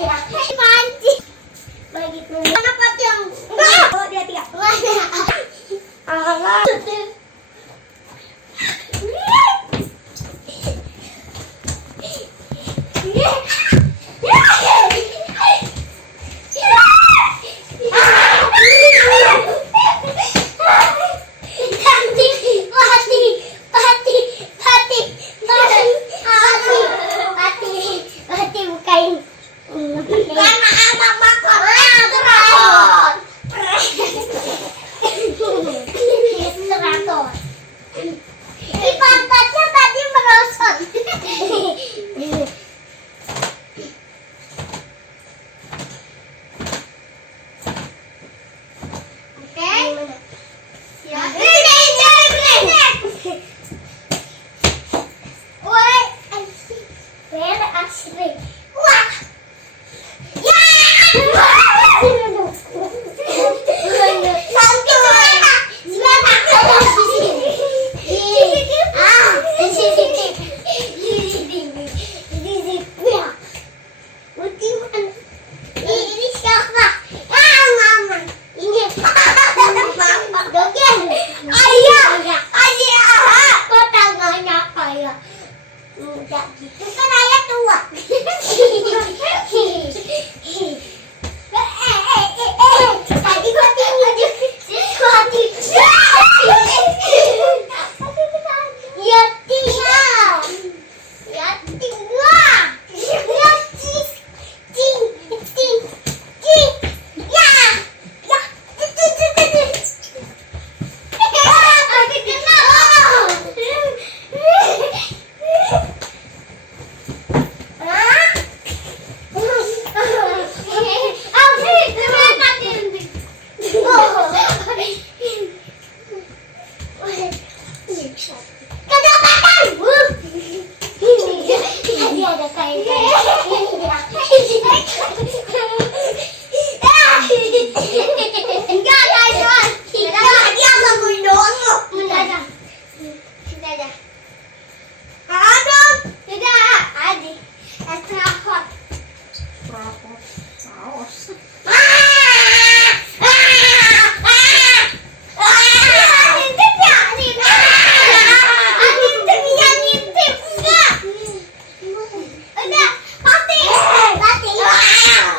Panci. Begitu. Kenapa yang enggak? Oh, dia tiga. Allah. Pantatnya tadi merosot. Oke. Siap. Wah, asik. Wah. Ya. Ini siapa? Mama. Ini ayah. Kok tangannya kayak enggak gitu kan ayah tua. Tadi gua tinggi. Ya tinggal. Ada kayak